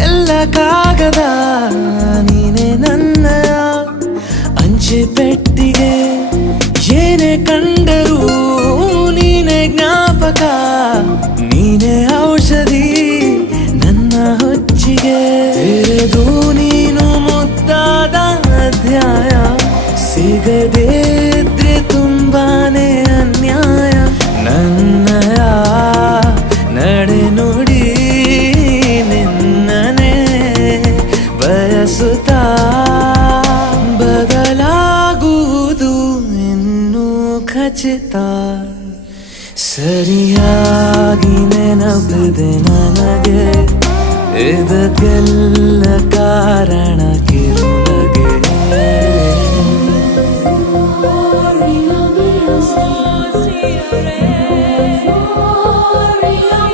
ಎಲ್ಲ ಕಾಗದ ನೀನೆ ನನ್ನಯ ಅಂಚೆ ಪೆಟ್ಟಿಗೆ ಏನೇ ಕಂಡರೂ ನೀನೆ ಜ್ಞಾಪಕ ನೀನೆ ಔಷಧಿ ನನ್ನ ಹುಚ್ಚಿಗೆ ತೆರೆದು ನೀನು ಮುದ್ದಾದ ಅಧ್ಯಾಯ ಸಿಗದೇ ಇದ್ರೆ ತುಂಬಾನೇ ಅನ್ಯಾಯ ನನ್ನಯ ನಡೆ ನುಡಿ ನಿನ್ನನೆ ಬಯಸುತ್ತಾ ಬದಲಾಗುವುದು ಇನ್ನೂ ಖಚಿತ ಸರಿಯಾಗಿ ನೆನಪಿದೆ ನನಗೆ ಇದಕ್ಕೆಲ್ಲ ಕಾರಣ ಕಿರು